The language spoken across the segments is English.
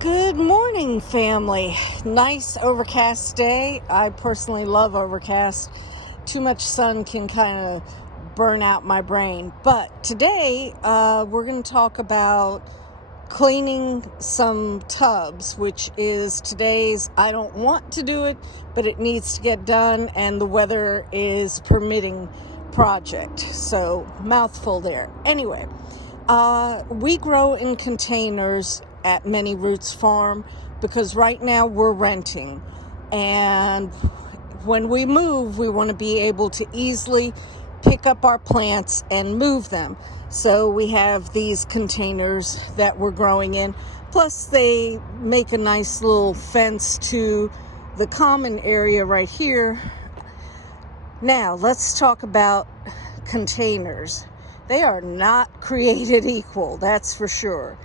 Good morning, family. Nice overcast day. I personally love overcast. Too much sun can kind of burn out my brain. But today, we're going to talk about cleaning some tubs, which is today's I don't want to do it, but it needs to get done, and the weather is permitting project. So, mouthful there. Anyway, we grow in containers at Many Roots Farm because right now we're renting, and when we move we want to be able to easily pick up our plants and move them. So we have these containers that we're growing in, plus they make a nice little fence to the common area right here. Now let's talk about containers. They are not created equal, that's for sure.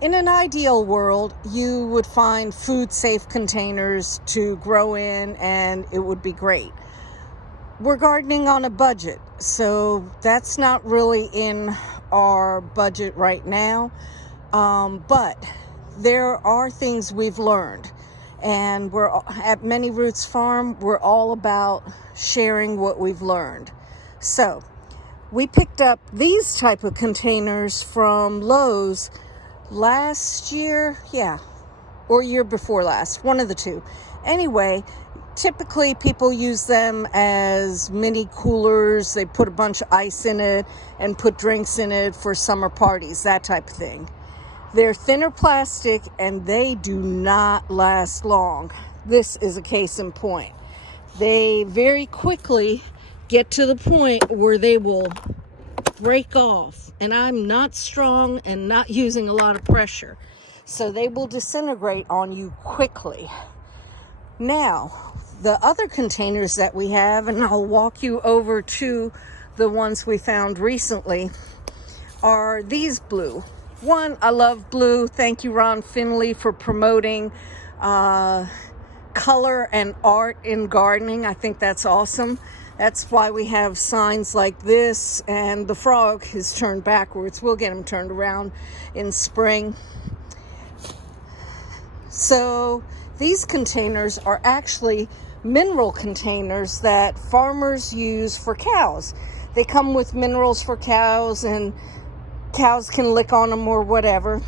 In an ideal world, you would find food-safe containers to grow in, and it would be great. We're gardening on a budget, so that's not really in our budget right now. But there are things we've learned, and we're at Many Roots Farm. We're all about sharing what we've learned. So we picked up these type of containers from Lowe's last year, or year before last, one of the two. Anyway, typically people use them as mini coolers. They put a bunch of ice in it and put drinks in it for summer parties, that type of thing. They're thinner plastic and they do not last long. This is a case in point. They very quickly get to the point where they will break off, and I'm not strong and not using a lot of pressure, so they will disintegrate on you quickly. Now, the other containers that we have, and I'll walk you over to the ones we found recently, are these blue. One, I love blue. Thank you, Ron Finley, for promoting color and art in gardening. I think that's awesome. That's why we have signs like this, and the frog is turned backwards. We'll get him turned around in spring. So these containers are actually mineral containers that farmers use for cows. They come with minerals for cows, and cows can lick on them or whatever.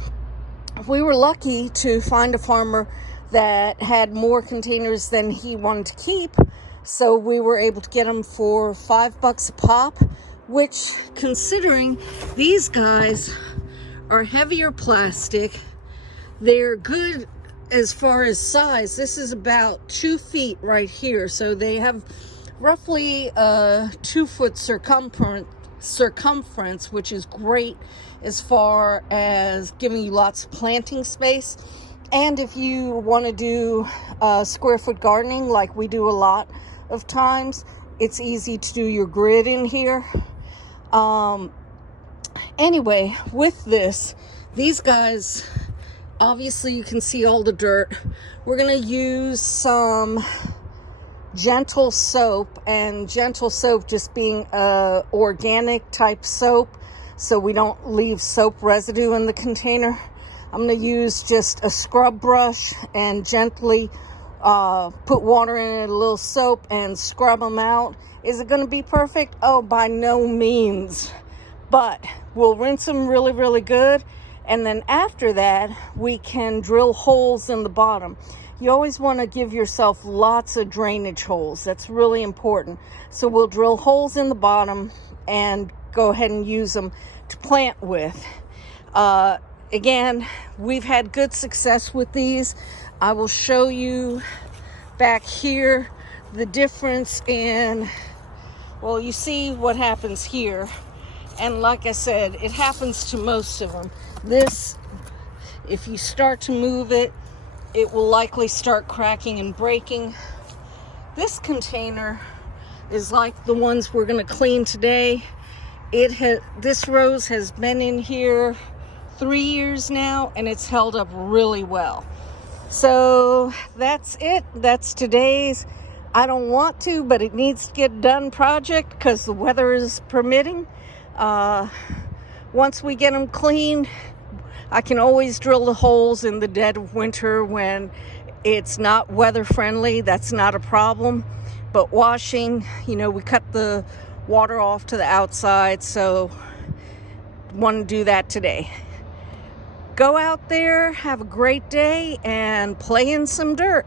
We were lucky to find a farmer that had more containers than he wanted to keep. So we were able to get them for $5 a pop, which, considering these guys are heavier plastic, they're good as far as size. This is about 2 feet right here. So they have roughly a 2-foot circumference, which is great as far as giving you lots of planting space. And if you want to do square foot gardening like we do a lot of times, it's easy to do your grid in here. Anyway, with these guys, obviously you can see all the dirt. We're going to use some gentle soap, and gentle soap just being organic type soap, so we don't leave soap residue in the container. I'm going to use just a scrub brush and gently put water in it, a little soap, and scrub them out. Is it going to be perfect? Oh, by no means. But we'll rinse them really, really good. And then after that, we can drill holes in the bottom. You always want to give yourself lots of drainage holes. That's really important. So we'll drill holes in the bottom and go ahead and use them to plant with. Again, we've had good success with these. I will show you back here the difference in, well, you see what happens here. And like I said, it happens to most of them. This, if you start to move it, it will likely start cracking and breaking. This container is like the ones we're going to clean today. This rose has been in here 3 years now, and it's held up really well. So that's it. That's today's I don't want to, but it needs to get done project because the weather is permitting. Once we get them cleaned, I can always drill the holes in the dead of winter when it's not weather friendly. That's not a problem. But washing, we cut the water off to the outside, so want to do that today. Go out there, have a great day, and play in some dirt.